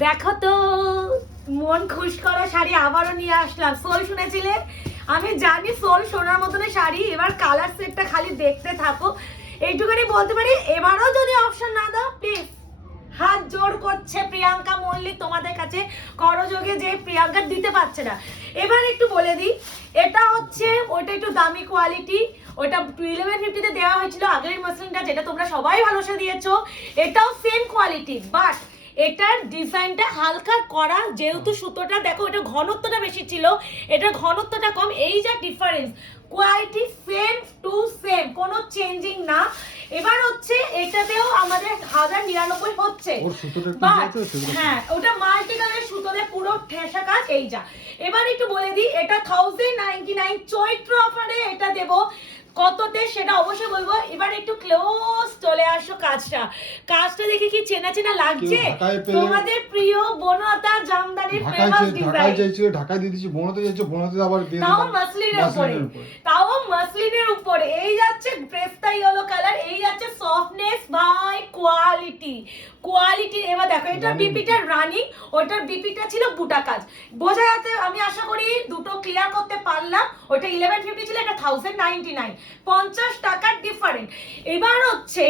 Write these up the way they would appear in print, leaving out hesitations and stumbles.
দেখো তো মন খুশ করা শাড়ি আবারও নিয়ে আসলাম। সোল শুনেছিলে? আমি জানি সোল সোনার মতন শাড়ি। এবার কালার সেটটা খালি দেখতে থাকো। এইটুখানি বলতে পারি, এবারও যদি অপশন না দাও প্লিজ, হাত জোর করছে প্রিয়াঙ্কা মল্লিক তোমাদের কাছে করযোগে, যে প্রিয়াঙ্কা দিতে পারছে না। এবার একটু বলে দিই, এটা হচ্ছে ওটা একটু দামি কোয়ালিটি, ওটা 1150 তে দেওয়া হয়েছিল আগের মসলিনটা, যেটা তোমরা সবাই ভালোবাসা দিয়েছো। এটাও সেম কোয়ালিটি, বাট এটার ডিজাইনটা হালকা করা, যেহেতু সুতোটা দেখো, এটা ঘনত্বটা বেশি ছিল, এটা ঘনত্বটা কম, এই যা difference. Quality same to same, কোনো চেঞ্জিং না। এবার হচ্ছে এটাতেও আমাদের 1099 হচ্ছে, হ্যাঁ ওটা মাল্টি কালার সুতোতে পুরো ঠেসা কাজ। এই যা এবার একটু বলে দিই, এটা 1099 চৈত্র অফারে এটা দেবো। কততে সেটা অবশ্যই বলবো। এবার একটু ক্লোজ চলে আসো, কাজটা দেখে কি চেনা চেনা লাগছে? তোমাদের প্রিয় বনলতা জামদানির ফেমাস ডিজাইন। ঢাকায় চাইছিল, ঢাকায় দিয়ে দিয়েছে, বনতে চাইছে, বনতে আবার দিয়ে তাও মাসলিনের উপরে এই যাচ্ছে প্রেস্তা ইয়েলো কালার, এই যাচ্ছে সফটনেস বাই কোয়ালিটি। এবার দেখো, এটা বিপিটা রানিং, ওটার বিপিটা ছিল বুটা কাজ। বোঝা যাচ্ছে, আমি আশা করি দুটো ক্লিয়ার করতে পারলাম। ওটা 1150 ছিল, এটা 1099, 50 টাকার ডিফারেন্ট। এবার হচ্ছে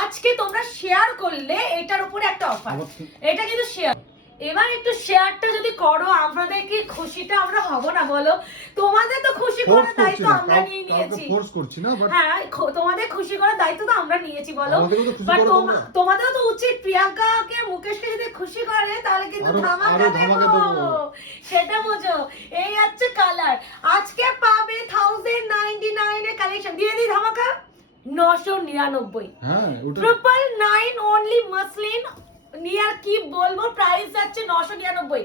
আজকে তোমরা শেয়ার করলে এটার উপরে একটা অফার, এটা কিন্তু শেয়ার। এবার একটু শেয়ারটা যদি করো, আমাদের কি খুশিটা আমরা হব না বলো? তোমাদের তো খুশি করার দায়িত্ব আমরা নিয়ে নিয়েছি, হ্যাঁ তোমাদের খুশি করার দায়িত্ব তো আমরা নিয়েছি বলো। বাট তোমাদেরও তো উচিত প্রিয়াঙ্কাকে মুকেশকে যদি খুশি করে তাহলে কিন্তু ধামাকা দেবো, সেটা বোঝো। এই হচ্ছে কালার, আজকে পাবে 1099 এর কালেকশন, দিয়ে দিই ধামাকা 999, 999 অনলি মাসলিন নিয়ার। কি বলবো, প্রাইস যাচ্ছে 999।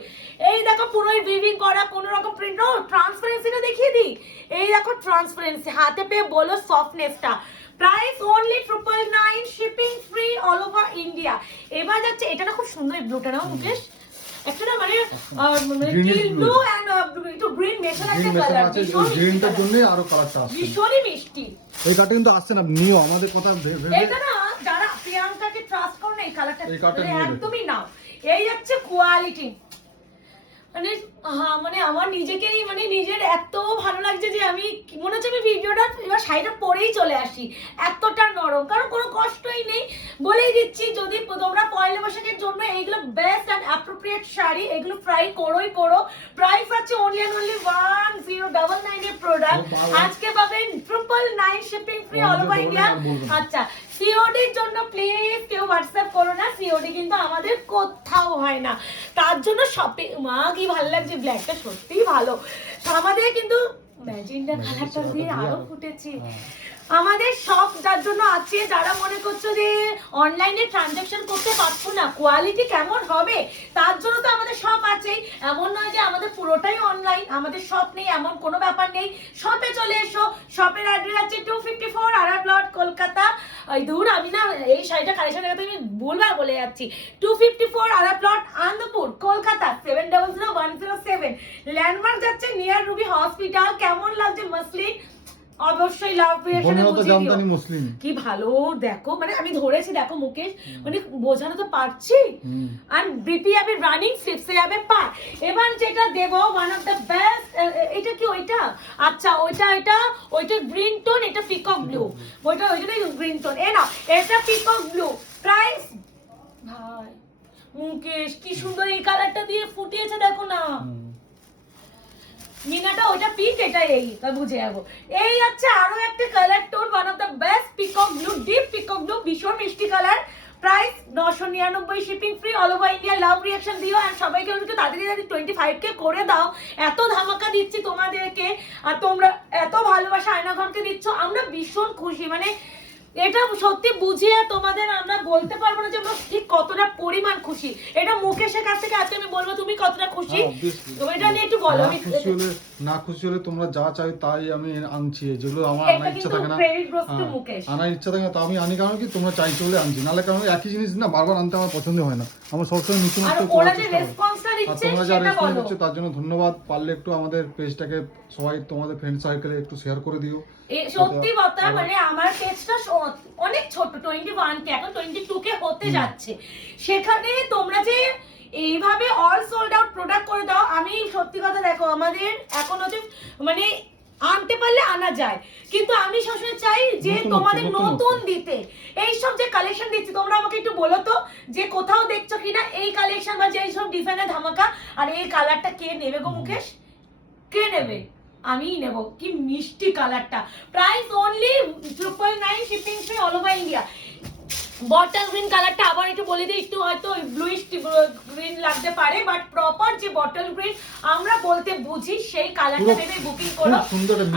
এই দেখো পুরোই উইভিং করা, কোনো রকম প্রিন্ট, ও ট্রান্সপারেন্সিটা দেখিয়ে দিই। এই দেখো ট্রান্সপারেন্সি, হাতে পেয়ে বলো সফটনেসটা। Price only 999, shipping free all over India. এবার যাচ্ছে এটা না, খুব সুন্দর ব্লুটা না মুকেশ, একটা না মানে ব্লু এন্ড একটু গ্রিন মেশান একটা কালার, গ্রিনটার জন্য আরো কালারটা আসছে, ভীষণই মিষ্টি। এই কালারটা কিন্তু আসছে না, নিও আমাদের কথা ভেবে। এটা না, যারা প্রিয়াঙ্কাকে ট্রাস্ট করে না, এই কালারটা একদমই নাও। এই হচ্ছে কোয়ালিটি, মানে আমার নিজেকেই মানে নিজের এত ভালো লাগছে যে আমি মনে হচ্ছে আমি ভিডিওটা এবার শাড়িটা পরেই চলে আসি, এতটা নরম, কারণ কোনো কষ্টই নেই। বলেই দিচ্ছি, যদি তোমরা পয়লা বৈশাখের জন্য এইগুলো বেস্ট অ্যান্ড অ্যাপ্রোপ্রিয়েট শাড়ি, এগুলো ফ্রাই করো। প্রাইস আছে অনলি 1099 এর প্রোডাক্ট, আজকে পাবেন 999, shipping free all over India. আচ্ছা, সিওডি এর জন্য প্লিজ কেউ হোয়াটসঅ্যাপ করো না, সিওডি কিন্তু আমাদের কোথাও হয় না, তার জন্য শপিং। মা কি ভালো লাগছে, ব্ল্যাকটা সত্যিই ভালো। আমাদের কিন্তু ম্যাজেন্টা কালারটা দিয়ে আরো ফুটেছে। আমাদের সব যার জন্য আছে, যারা মনে করছো যে অনলাইনে ট্রানজাকশন করতে পারছো না, কোয়ালিটি কেমন হবে, তার জন্য তো আমাদের শপ আছে। এমন নয় যে আমাদের পুরোটাই অনলাইন, আমাদের শপ নেই এমন কোনো ব্যাপার নেই। শপে চলে এসো, শপের অ্যাড্রেস আছে 254 আরা প্লট, কলকাতা। এই দূর আমি না এই শাড়িটা কালেকশনের কথা আমি ভুলবার বলে যাচ্ছি। 254 আরা প্লট, আনন্দপুর, কলকাতা 700107। ল্যান্ডমার্ক যাচ্ছে নিয়ার রুবি হসপিটাল। কেমন লাগছে মাসলিন? অবশ্যই লাভ ক্রিয়েশনে জামদানি মুসলিম কি ভালো দেখো, মানে আমি ধরেছি দেখো মুকেশ, মানে বোঝানো তো পারছি। আর বিপি যাবে রানিং, স্লিপসে যাবে পা। এবার যেটা দেব ওয়ান অফ দ্য বেস্ট, এটা কি ওইটা? আচ্ছা ওইটা গ্রিন টোন, এটা পিকক ব্লু, ওইটা ওই জন্যই গ্রিন টোন। এ না, এটা পিকক ব্লু। প্রাইস ভাই মুকেশ কি সুন্দর এই কালারটা দিয়ে ফুটিয়েছে, দেখো না মিনাটা, ওটা পিঙ্ক, এটা এই বুঝে যাবো। এই আছে আরো একটা colour tone, one of the best peacock blue, deep peacock blue, ভীষণ মিষ্টি colour. Price 999, shipping free all over India. Love reaction দিও আর সবাইকে একটু তাড়াতাড়ি 25K করে দাও। এত ধামাকা দিচ্ছি তোমাদেরকে, আর তোমরা এত ভালোবাসা আয়নাঘরকে দিচ্ছ, আমরা ভীষণ খুশি। মানে এটা সত্যি বুঝিয়ে তোমাদের আমরা বলতে পারবো না যে আমরা ঠিক কতটা পরিমাণ খুশি। এটা মুকেশের কাছ থেকে আজকে আমি বলবো তুমি কতটা খুশি, তুমি এটা নিয়ে একটু বলো। আমি না খুশি হলে তোমরা যা চাই তাই আমি আনছি, যেগুলো আমার আনার ইচ্ছা থাকে না, আনার ইচ্ছা থাকে না তা আমি আনি, কারণ কি তোমরা চাই চলে আনছি, নাহলে কারণ একই জিনিস না বারবার আনতে আমার পছন্দ হয় না। আমার সবসময় নতুন তোমরা যা রেসপন্স দিচ্ছ তার জন্য ধন্যবাদ। পারলে একটু আমাদের পেজটাকে সবাই তোমাদের ফ্রেন্ড সার্কেলে একটু শেয়ার করে দিও। সত্যি কথা, মানে আমার পেজটা অনেক ছোট, 21 কে এখন 22 কে হতে যাচ্ছে, সেখানে তোমরা যে এইভাবে অল সোল্ড আউট প্রোডাক্ট করে দাও। আমি সত্যি কথা দেখো, আমাদের এখন হচ্ছে মানে আনতে পারলে আনা যায়, কিন্তু আমি সবসময় চাই যে তোমাদের নতুন দিতে। এইসব যে কালেকশন দিচ্ছি, তোমরা আমাকে একটু বলো তো যে কোথাও দেখছো কিনা এই কালেকশন বা যে এইসব ডিজাইনের ধামাকা। আর এই কালারটা কে নেবে গো মুকেশ, কে নেবে? আমিই নেব। কি মিষ্টি কালারটা, price only 999, shipping free all over India. Bottle green কালারটা আবার একটু বলে দিই, একটু হয়তো ব্লুইশ গ্রিন লাগতে পারে, বাট প্রপার যে বটল গ্রিন আমরা বলতে বুঝি সেই কালারটা ভেবে বুকিং করো।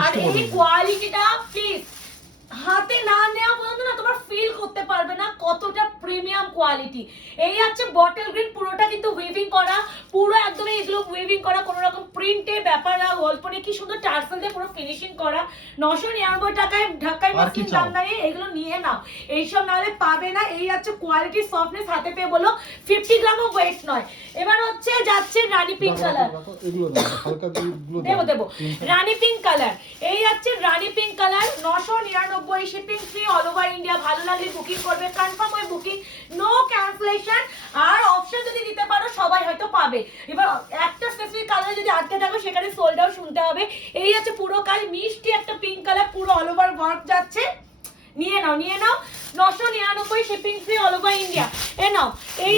আর এই কোয়ালিটিটা প্লিজ হাতে না নেওয়া পর্যন্ত না তোমরা ফিল করতে পারবে না কতটা প্রিমিয়াম কোয়ালিটি। এই আছে বটল গ্রিন, পুরোটা কিন্তু উইভিং করা, পুরো একদম এগুলো উইভিং করা, কোনো রকম প্রিন্টের ব্যাপার না, গল্প নেই, কি সুন্দর টার্সেল দিয়ে পুরো ফিনিশিং করা। 999 টাকায় ঢাকায় মাসিন দাম দাঁড়িয়ে এগুলো নিয়ে নাও, এইসব নাহলে পাবে না। এই আছে কোয়ালিটি, সফটনেস, হাতে পেয়ে বলো 50 গ্রামও ওয়েট নয়। এবার হচ্ছে যাচ্ছে রানী পিঙ্ক কালার, দেবো দেবো রানী পিঙ্ক কালার। এই আছে রানী pink colour, 999, shipping free all over India. ভালো লাগলে বুকিং করবে, কনফার্ম ওই বুকিং, নো ক্যান্সেলেশন। আর অপশন যদি দিতে পারো সবাই হয়তো পাবে। এবার একটা স্পেসিফিক কালার যদি আটকে থাকো সেখানে সোল্ড আউট শুনতে হবে। এই আছে পুরো কাল মিষ্টি একটা পিঙ্ক কালার, পুরো অল ওভার ওয়ার্ক যাচ্ছে, নিয়ে নাও নিয়ে নাও। 999, shipping free all over India. এ নাও এই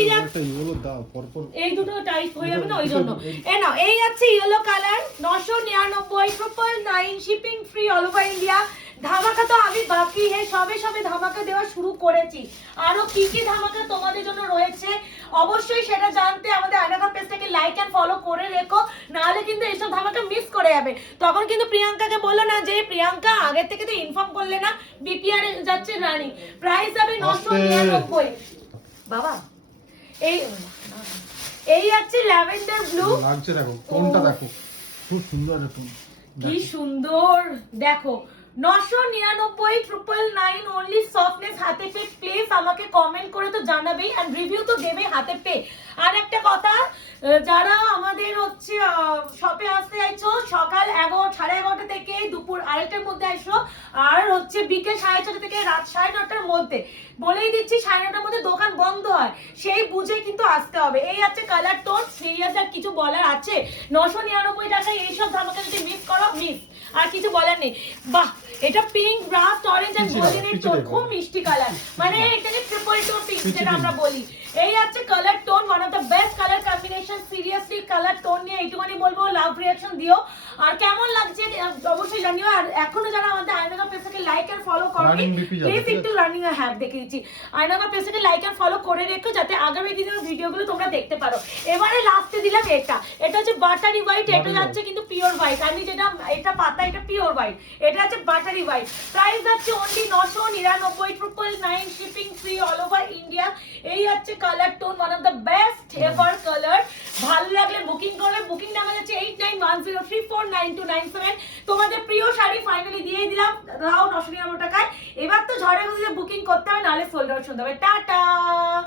এই দুটো টাইপ হয়ে যাবে না ওই জন্য। এ নাও এই আছে yellow colour, 999, 999, shipping free all over India. ধামাকা তো আমি বাকি সবে সবে ধামাকা দেওয়া শুরু করেছি, আরো কি কি ধামাকা তোমাদের জন্য রয়েছে অবশ্যই সেটা জানতে আমাদের আয়নাঘা পেজটাকে লাইক এন্ড ফলো করে রেখো, নাহলে কিন্তু এইসব ধামাকা মিস করে যাবে। তখন কিন্তু প্রিয়াঙ্কাকে বললো না যে প্রিয়াঙ্কা আগের থেকে তো ইনফর্ম করলে না, বিপিআর যাচ্ছে রানী, প্রাইস যাবে 999। বাবা এই আছে ল্যাভেন্ডার ব্লু, লাগছে দেখো কোনটা, দেখো খুব সুন্দর, দেখো কি সুন্দর, দেখো 999, 999 অনলি সফটনেস হাতে পে। প্লিজ আমাকে কমেন্ট করে তো জানাবেই, আর রিভিউ তো দেবে হাতে পে। আর একটা কথা, যারা আমাদের হচ্ছে শপে আসতে চাইছো সকাল 11:30 থেকে দুপুর 2:30টার মধ্যে আসো, আর হচ্ছে বিকেল 6:30 থেকে রাত 9:30টার মধ্যে, বলেই দিচ্ছি 9:30টার মধ্যে দোকান বন্ধ হয়, সেই বুঝে কিন্তু আসতে হবে। এই আছে কালার টোন, সিরিয়াস আর কিছু বলার আছে? 999 টাকায় এইসব ধামাকা যদি মিস করো মিস, আর কিছু বলার নেই। বাহ, এটা পিঙ্ক, ব্রাস্ট, অরেঞ্জ এন্ড গোল্ডেনের টোন, খুব মিষ্টি কালার, মানে এটাকে ট্রিপল টোন পিঙ্ক যেটা আমরা বলি। এই আছে colour tone, one of the best colour combination. Seriously colour tone নিয়ে এইটুকুনি বলবো, লাভ রিঅ্যাকশন দিও। আর কেমন লাগছে অবশ্যই জানিও। আর এখনো যারা আমাদের আয়নাঘা পেজটাকে লাইক এন্ড ফলো করোনি, প্লিজ একটু রানিং হ্যাপ দেখে দিচ্ছি, আয়নাঘা পেজটাকে লাইক এন্ড ফলো করে রেখো যাতে আগামী দিনের ভিডিওগুলো তোমরা দেখতে পারো। এবারে লাস্টে দিলাম এটা হচ্ছে বাটারি হোয়াইট, এটা যাচ্ছে কিন্তু পিওর হোয়াইট। আমি যেটা এটা পাতা, এটা পিওর হোয়াইট, এটা হচ্ছে বাটারি হোয়াইট। প্রাইস যাচ্ছে only 999, 999, shipping free all over India. এই হচ্ছে colour tone, one of the best ever colour. ভালো লাগলে বুকিং করবে, বুকিং নাম্বার যাচ্ছে 8910349297। তোমাদের প্রিয় শাড়ি ফাইনালি দিয়ে দিলাম, রাও 999 টাকায়। এবার তো ঝড়ে বুকিং করতে হবে, নাহলে সোল্ড আউট শুনতে হবে। টাটা।